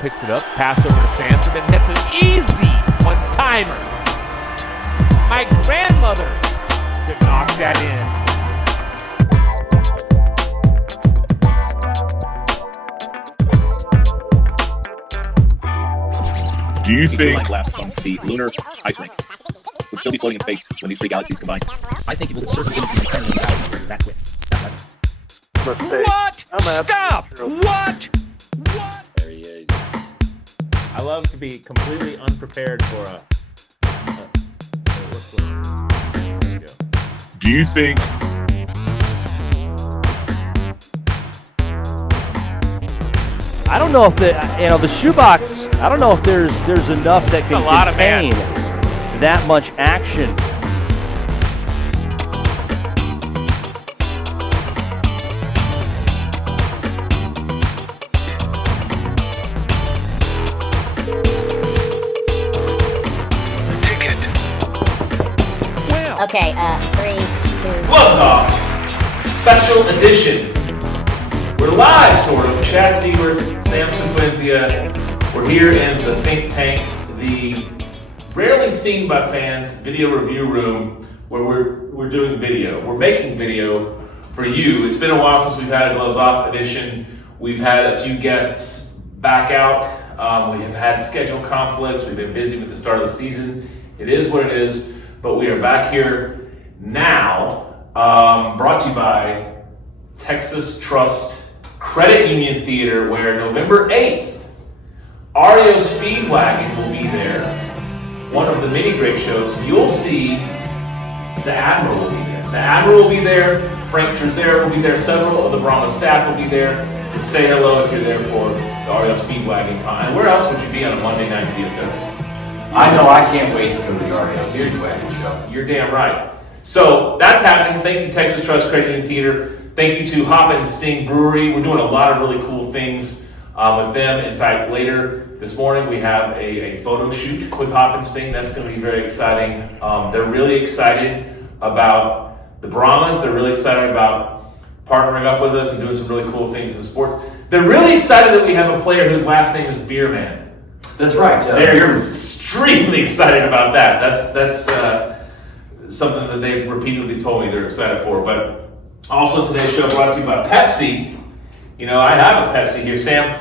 picks it up, pass over to Sanford, and hits an easy one-timer. My grandmother could knock that in. Do you think last on the lunar ice rink would still be floating in space when these three galaxies combine? I think it will certainly be internally out that quick. What? Stop! What? There he is. I love to be completely unprepared for a there we go. Do you think I don't know if the shoebox. I don't know if there's enough that can contain that much action. Okay, 3, 2. Gloves off. Special edition. We're live, sort of. Chad Siebert, Sam Sequenzia. We're here in the think tank, the rarely seen by fans video review room where we're doing video. We're making video for you. It's been a while since we've had a gloves off edition. We've had a few guests back out. We have had schedule conflicts. We've been busy with the start of the season. It is what it is. But we are back here now, brought to you by Texas Trust Credit Union Theater, where November 8th, REO Speedwagon will be there. One of the many great shows. You'll see the Admiral will be there. The Admiral will be there. Frank Trezera will be there. Several of the Brahmas staff will be there. So say hello if you're there for the REO Speedwagon con. And where else would you be on a Monday night DFW? I know, I can't wait to go to the REO Speedwagon show. You're damn right. So that's happening. Thank you, Texas Trust Credit Union Theater. Thank you to Hop and Sting Brewery. We're doing a lot of really cool things with them. In fact, later this morning we have a photo shoot with Hop and Sting. That's going to be very exciting. They're really excited about the Brahmas. They're really excited about partnering up with us and doing some really cool things in sports. They're really excited that we have a player whose last name is Beerman. That's right. They're extremely excited about that. That's something that they've repeatedly told me they're excited for. But also today's show brought to you by Pepsi. You know, I have a Pepsi here. Sam,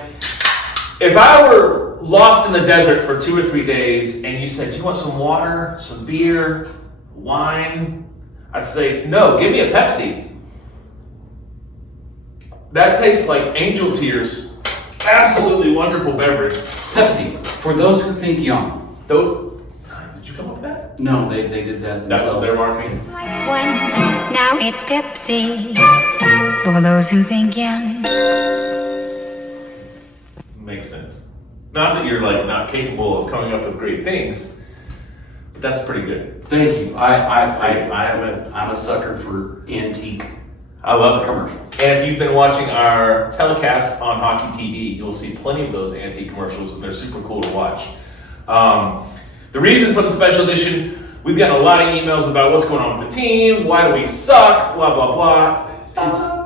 if I were lost in the desert for 2 or 3 days and you said, do you want some water, some beer, wine? I'd say, no, give me a Pepsi. That tastes like angel tears. Absolutely wonderful beverage. Pepsi, for those who think young. Did you come up with that? No, they did that themselves. That was their marketing? Now it's Pepsi for those who think young. Makes sense. Not that you're not capable of coming up with great things, but that's pretty good. Thank you. I'm a sucker for antique. I love it. Commercials. And if you've been watching our telecast on Hockey TV, you'll see plenty of those antique commercials, and they're super cool to watch. The reason for the special edition, we've gotten a lot of emails about what's going on with the team, why do we suck, blah, blah, blah.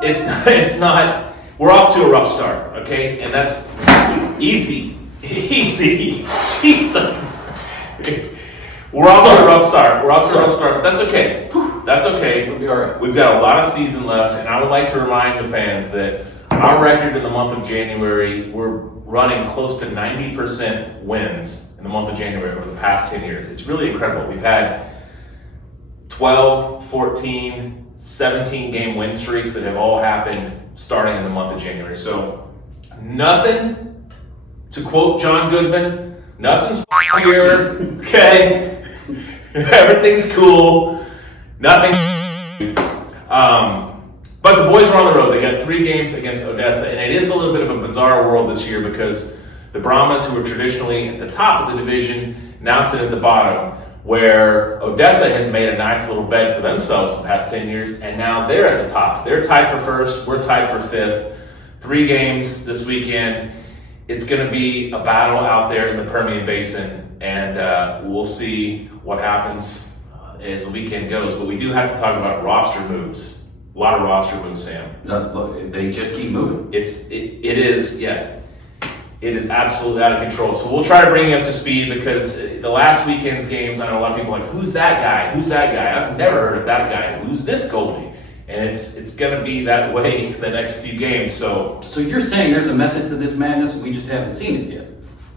It's not, we're off to a rough start, okay? And that's easy. Jesus. We're off to a rough start. But that's okay. That's okay. We'll be all right. We've got a lot of season left, and I would like to remind the fans that our record in the month of January, we're running close to 90% wins in the month of January over the past 10 years. It's really incredible. We've had 12, 14, 17 game win streaks that have all happened starting in the month of January. So nothing, to quote John Goodman, nothing's here, okay? Everything's cool. Nothing. But the boys are on the road. They got 3 games against Odessa, and it is a little bit of a bizarre world this year because the Brahmas, who were traditionally at the top of the division, now sit at the bottom, where Odessa has made a nice little bed for themselves the past 10 years, and now they're at the top. They're tied for first. We're tied for fifth. 3 games this weekend. It's going to be a battle out there in the Permian Basin, and we'll see what happens as the weekend goes. But we do have to talk about roster moves. A lot of roster moves, Sam. Look, they just keep moving. It is, yeah. it is absolutely out of control. So we'll try to bring you up to speed because the last weekend's games, I know a lot of people are like, who's that guy? Who's that guy? I've never heard of that guy. Who's this goalie? And it's going to be that way the next few games. So you're saying there's a method to this madness, we just haven't seen it yet.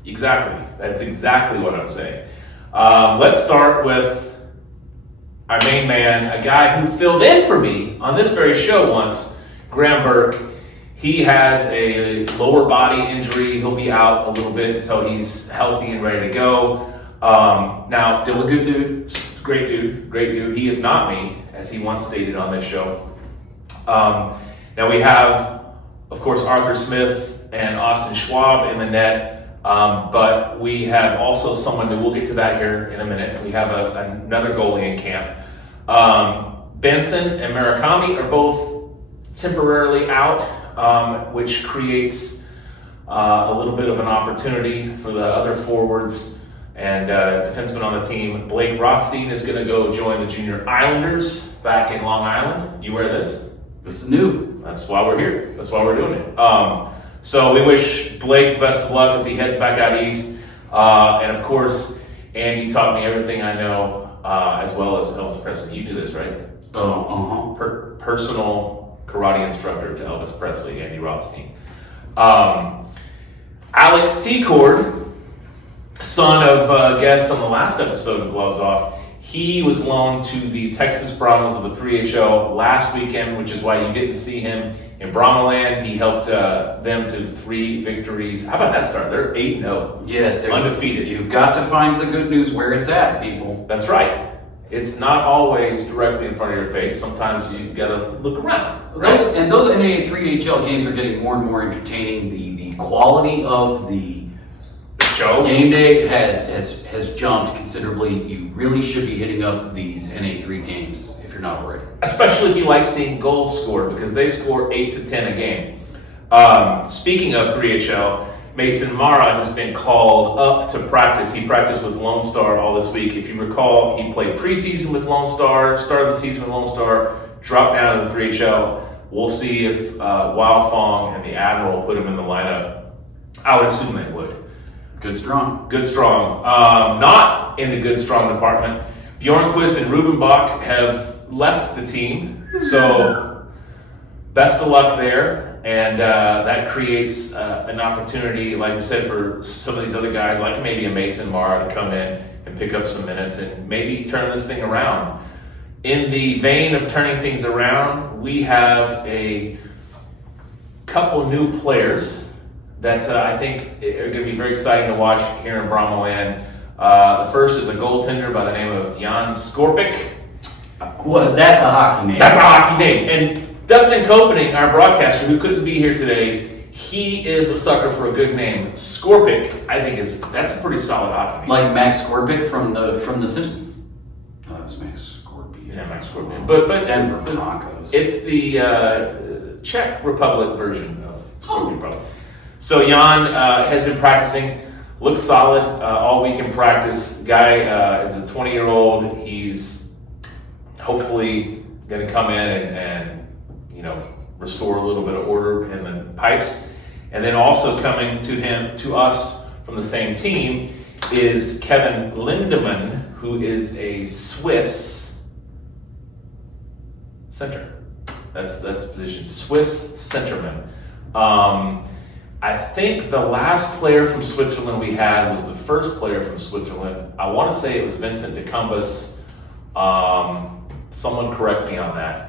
exactly. That's exactly what I'm saying. Let's start with our main man, a guy who filled in for me on this very show once, Graham Burke. He has a lower body injury. He'll be out a little bit until he's healthy and ready to go. Now, Still a good dude. great dude. He is not me, as he once stated on this show. Now we have, of course, Arthur Smith and Austin Schwab in the net, but we have also someone new. We'll get to that here in a minute. We have another goalie in camp. Benson and Murakami are both temporarily out, which creates a little bit of an opportunity for the other forwards and defensemen on the team. Blake Rothstein is going to go join the Junior Islanders back in Long Island. You wear this? This is new. That's why we're here. That's why we're doing it. So we wish Blake the best of luck as he heads back out east. And of course, Andy taught me everything I know, as well as Elvis Presley. You knew this, right? Personal karate instructor to Elvis Presley, Andy Rothstein. Alex Secord, son of a guest on the last episode of Gloves Off, he was loaned to the Texas Brahmas of the 3HL last weekend, which is why you didn't see him in Brahmaland. He helped them to 3 victories. How about that start? They're 8-0. Yes, undefeated. You've got to find the good news where it's at, people. That's right. It's not always directly in front of your face. Sometimes you gotta look around. Right? Those NAA 3HL games are getting more and more entertaining. The quality of the Show game day has jumped considerably. You really should be hitting up these NA3 games if you're not already. Especially if you like seeing goals scored, because they score 8 to 10 a game. Speaking of 3HL, Mason Mara has been called up to practice. He practiced with Lone Star all this week. If you recall, he played preseason with Lone Star, started the season with Lone Star, dropped down to the 3HL. We'll see if Wild Fong and the Admiral put him in the lineup. I would assume they would. Good strong. Not in the good strong department. Bjornquist and Rubenbach have left the team, so best of luck there. And that creates an opportunity, like we said, for some of these other guys, like maybe a Mason Mara, to come in and pick up some minutes and maybe turn this thing around. In the vein of turning things around, we have a couple new players that I think are going to be very exciting to watch here in Brahmaland. The first is a goaltender by the name of Jan Skorpik. Well, that's a hockey name. That's a hockey name. And Dustin Kopening, our broadcaster, who couldn't be here today, he is a sucker for a good name. Skorpik, I think that's a pretty solid hockey name. Like Max Skorpik from the Simpsons. Oh, that was Max Skorpik. Yeah, Max Skorpik. But Denver Broncos. It's the Czech Republic version of Skorpik, probably. So Jan has been practicing, looks solid all week in practice. Guy is a 20-year-old. He's hopefully going to come in and restore a little bit of order in the pipes. And then also coming to us from the same team is Kevin Lindemann, who is a Swiss center. That's the position, Swiss centerman. I think the last player from Switzerland we had was the first player from Switzerland. I want to say it was Vincent de Cumbus. Someone correct me on that.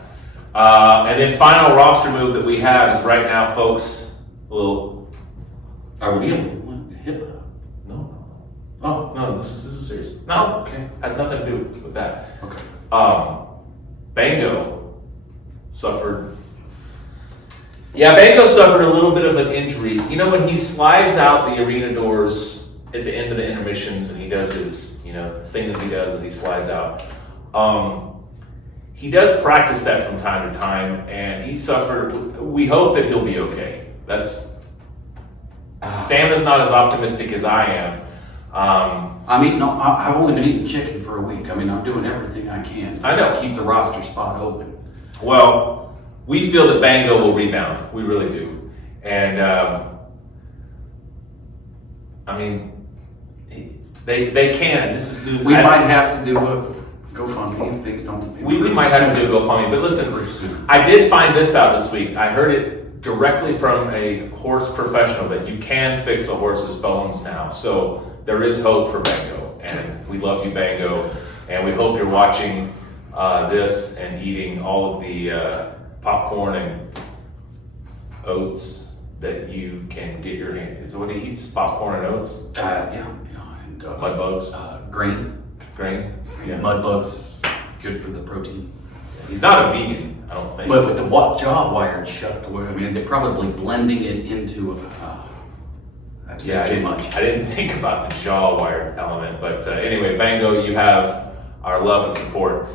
And then final roster move that we have is right now, folks, a little... Are we on HIPAA? No. Oh. No, this is serious. No, okay. Has nothing to do with that. Okay. Bango suffered... Yeah, Bango suffered a little bit of an injury. You know, when he slides out the arena doors at the end of the intermissions and he does his, the thing that he does is he slides out. He does practice that from time to time, and he suffered. We hope that he'll be okay. Sam is not as optimistic as I am. I've only been eating chicken for a week. I'm doing everything I can to keep the roster spot open. Well, we feel that Bango will rebound. We really do. And I mean, they can. This is new. We might have to do a GoFundMe if things don't. We might have to do a GoFundMe, but listen, I did find this out this week. I heard it directly from a horse professional that you can fix a horse's bones now. So there is hope for Bango, and we love you, Bango, and we hope you're watching this and eating all of the popcorn and oats that you can get your hand. Is it what he eats? Popcorn and oats? Yeah, and Mud bugs? grain. Grain? Yeah. Mud bugs, good for the protein. He's not a vegan, I don't think. But with the jaw wired shut, I mean, they're probably blending it into I've said too much. I didn't think about the jaw wired element, but anyway, Bango, you have our love and support.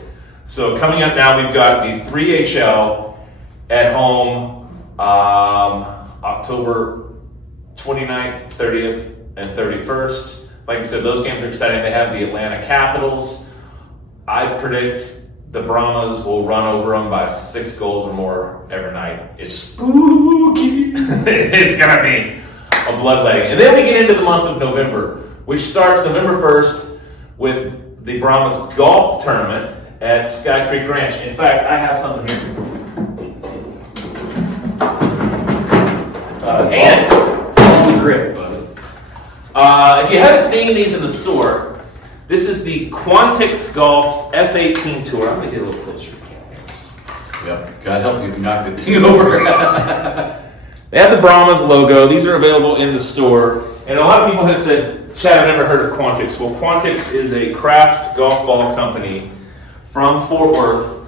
So coming up now, we've got the 3HL at home, October 29th, 30th, and 31st. Like I said, those games are exciting. They have the Atlanta Capitals. I predict the Brahmas will run over them by 6 goals or more every night. It's spooky. It's going to be a bloodletting. And then we get into the month of November, which starts November 1st with the Brahmas Golf Tournament at Sky Creek Ranch. In fact, I have something here. It's all on the grip, buddy. If you haven't seen these in the store, this is the Quantix Golf F18 Tour. I'm going to get a little closer to the camera. Yep. God help you if you knock the thing over. They have the Brahmas logo. These are available in the store. And a lot of people have said, Chad, I've never heard of Quantix. Well, Quantix is a craft golf ball company from Fort Worth.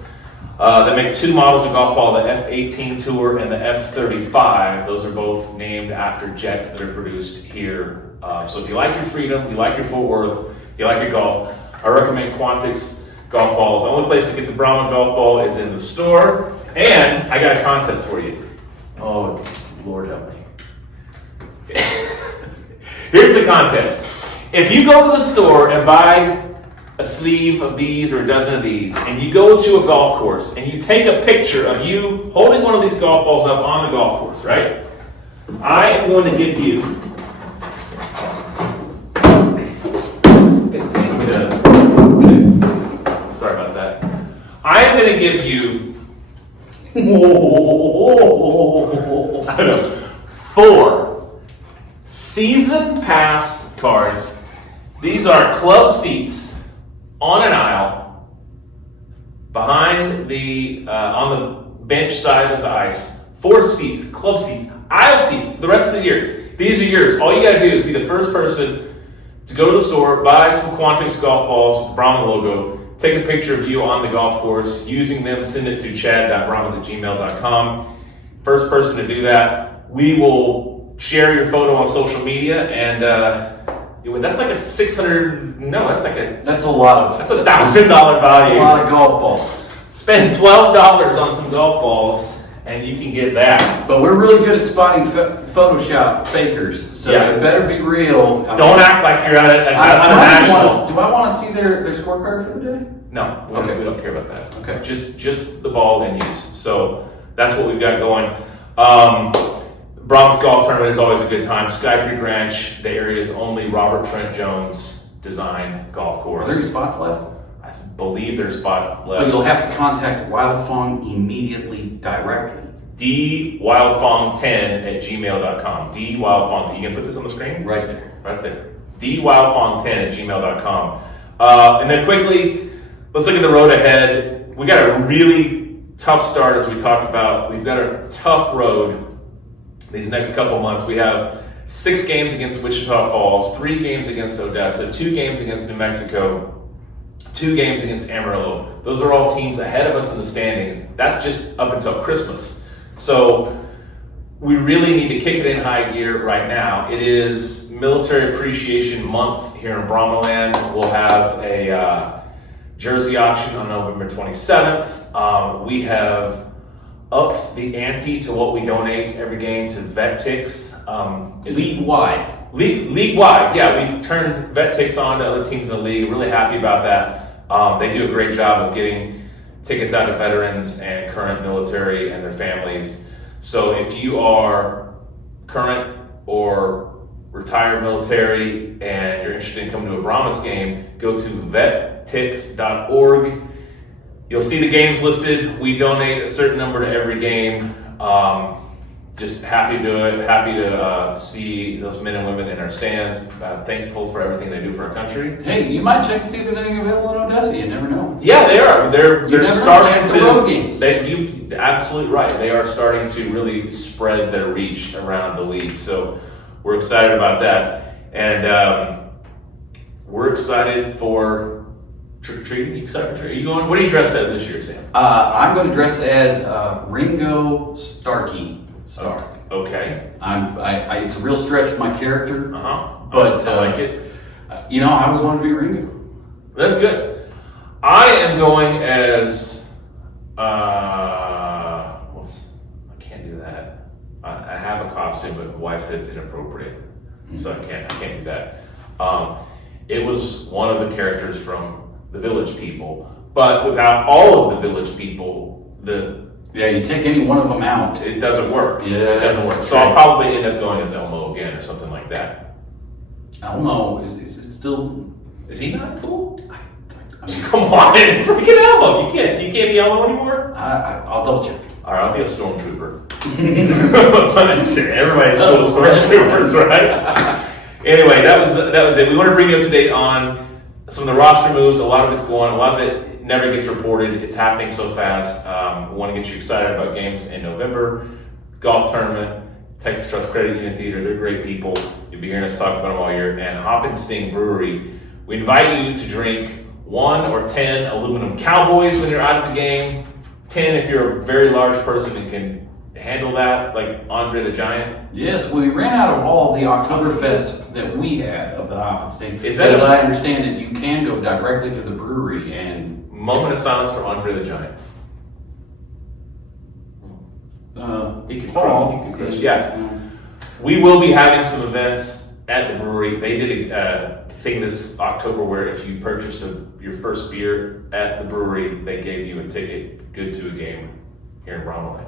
They make 2 models of golf ball, the F18 Tour and the F35. Those are both named after jets that are produced here. So if you like your freedom, you like your Fort Worth, you like your golf, I recommend Quantix golf balls. The only place to get the Brahma golf ball is in the store. And I got a contest for you. Oh, Lord help me. Here's the contest. If you go to the store and buy a sleeve of these or a dozen of these, and you go to a golf course and you take a picture of you holding one of these golf balls up on the golf course, right? I am going to give you sorry about that. I am going to give you 4 season pass cards. These are club seats on an aisle behind the on the bench side of the ice. 4 seats, club seats, aisle seats for the rest of the year. These are yours. All you got to do is be the first person to go to the store, buy some Quantix golf balls with the Brahma logo, take a picture of you on the golf course, using them, send it to chad.brahmas@gmail.com. First person to do that, we will share your photo on social media, and that's like a $600. No, that's like That's a lot of. that's $1,000 value. That's a lot of golf balls. Spend $12 on some golf balls, and you can get that. But we're really good at spotting Photoshop fakers, so Yeah. it better be real. Don't act like you're at a national. Do I want to see their scorecard for the day? No, we don't care about that. Okay. Just the ball in use. So that's what we've got going. Brahmas Golf Tournament is always a good time. Sky Creek Ranch, the area's only Robert Trent Jones designed golf Are course. there any spots left? I believe there's spots left. But you'll have to contact Wildfong immediately, directly. dwildfong10@gmail.com. dwildfong10. You can put this on the screen? Right there. Right there. dwildfong10@gmail.com. And then quickly, let's look at the road ahead. We got a really tough start, as we talked about. We've got a tough road these next couple months. We have 6 games against Wichita Falls, 3 games against Odessa, 2 games against New Mexico, 2 games against Amarillo. Those are all teams ahead of us in the standings. That's just up until Christmas. So we really need to kick it in high gear right now. It is Military Appreciation Month here in Brahmaland. We'll have a jersey auction on November 27th. We have upped the ante to what we donate every game to vet ticks. League-wide. League-wide, yeah. We've turned vet ticks on to other teams in the league. Really happy about that. They do a great job of getting tickets out to veterans and current military and their families. So if you are current or retired military and you're interested in coming to a Brahmas game, go to vettix.org. You'll see the games listed. We donate a certain number to every game. Just happy to do it. Happy to see those men and women in our stands. Thankful for everything they do for our country. Hey, you might check to see if there's anything available in Odessa. You never know. Yeah, they are. They're starting to road games. You absolutely right. They are starting to really spread their reach around the league. So we're excited about that, and we're excited for trick or treating. You excited for trick? Are you going? What are you dressed as this year, Sam? I'm going to dress as Ringo Starkey. Stark. Okay. It's a real stretch for my character. But I like it. I always wanted to be Ringo. That's good. I am going as I can't do that. I have a costume, but my wife said it's inappropriate, so I can't do that. It was one of the characters from the Village People, but without all of the Village People, you take any one of them out, it doesn't work. Yeah, it doesn't work. So I'll probably end up going as Elmo again or something like that. Elmo is it still? Is he not cool? Come on, it's freaking Elmo. You can't be Elmo anymore. I'll double check. All right, I'll be a stormtrooper. Everybody's cool stormtroopers, right? Anyway, that was it. We want to bring you up to date on some of the roster moves. A lot of it's going. A lot of it never gets reported. It's happening so fast. We want to get you excited about games in November. Golf tournament, Texas Trust Credit Union Theater. They're great people. You'll be hearing us talk about them all year. And Hop and Sting Brewery. We invite you to drink 1 or 10 aluminum Cowboys when you're out at the game. 10 if you're a very large person and can handle that, like Andre the Giant. Yes, we ran out of all the Oktoberfest that we had of the Hop and Sting. As I understand it, you can go directly to the brewery and... Moment of silence for Andre the Giant. He can crush. Yeah. We will be having some events at the brewery. They did a thing this October where if you purchased your first beer at the brewery, they gave you a ticket good to a game here in Brahmas.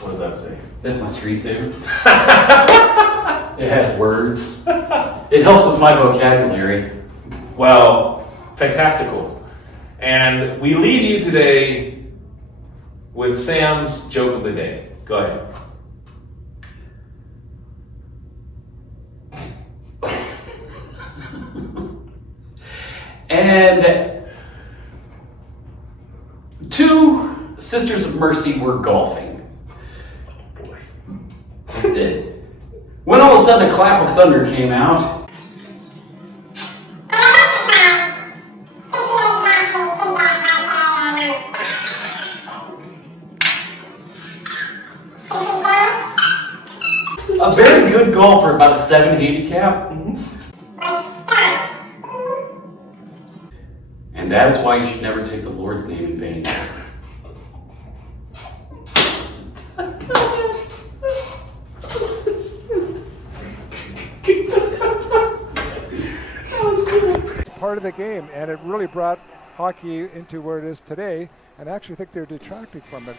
What does that say? That's my street saver. It has words. It helps with my vocabulary. Well, fantastical. And we leave you today with Sam's joke of the day. Go ahead. And 2 Sisters of Mercy were golfing. Oh boy. When all of a sudden a clap of thunder came out. A very good golfer, about a 7 handicap. And that is why you should never take the Lord's name in vain. It's part of the game, and it really brought hockey into where it is today, and I actually think they're detracting from it.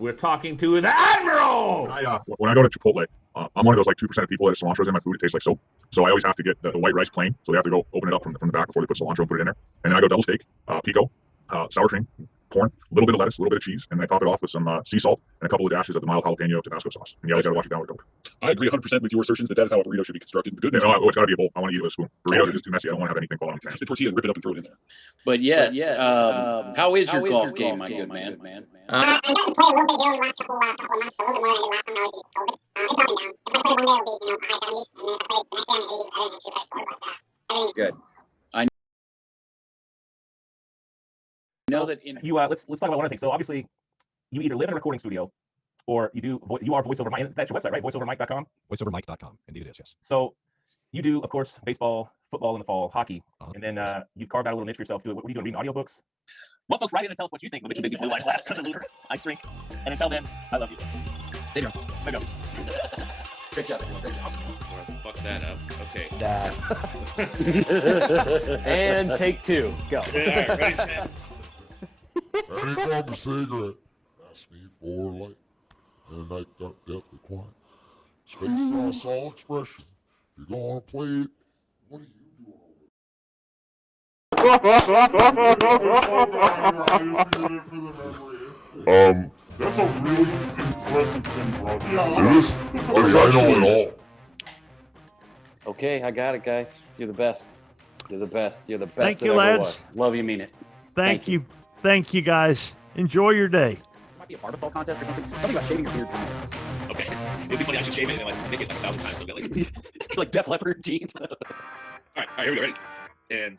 We're talking to the Admiral! When I go to Chipotle, I'm one of those like 2% of people that cilantro's in my food. It tastes like soap. So I always have to get the white rice plain. So they have to go open it up from the back before they put cilantro and put it in there. And then I go double steak, pico, sour cream, corn, a little bit of lettuce, a little bit of cheese, and I top it off with some sea salt and a couple of dashes of the mild jalapeno Tabasco sauce. And you always got to wash it down with Coke. I agree 100% with your assertions that is how a burrito should be constructed. The good news, It's got to be a bowl. I want to eat it with a spoon. Burritos are just too messy. I don't want to have anything fall on my hands. the tortilla, rip it up and throw it in there. But how is your golf game, my good man? I've gotten to play a little bit here over the last couple of months, a little bit more than I did last time I was due to COVID. It's up and down. If I play one day, it'll be high 70s, and then if I play the next day, I'm at 80s. I don't have too bad score about that. Everything's Good. I know that let's talk about one other thing. So obviously, you either live in a recording studio, or you are voiceover mic. That's your website, right? Voiceovermic.com. Voiceovermic.com. Indeed, it is. Yes. So you do, of course, baseball, football in the fall, hockey, and then you've carved out a little niche for yourself. What are you doing? Reading audiobooks? Well, folks, write in and tell us what you think of Mitchell Big Blue Line Glass, the Lunar Ice Rink. And until then, I love you. Stay there. There you go. Great job. Great job. Awesome. Fuck that up. Okay. And take 2. Go. Yeah, all right, ready, man. Any problem cigarette? Ask me for like and like death quiet. Space all expression. You're gonna play it. What are you doing? That's a really impressive thing, bro. It is. I know it all. Okay, I got it, guys. You're the best. You're the best. You're the best. Thank you, that ever lads. was. Love you, mean it. Thank you. Thank you, guys. Enjoy your day. Might be a barbasol contest or something. Something about shaving your beard. Okay. It'd be funny. I should shave it and then like make it like 1,000 times. So like, like Def Leppard jeans. All right, here we go. Ready? And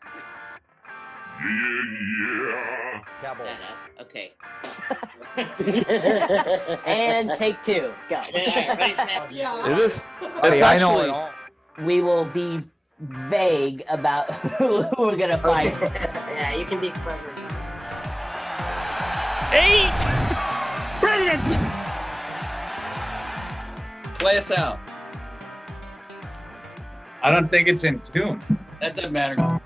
Yeah. Cowboys. Okay. And take two. Go. It is. I know it all. We will be vague about who we're gonna fight. Yeah, you can be clever. 8! Brilliant! Play us out. I don't think it's in tune. That doesn't matter.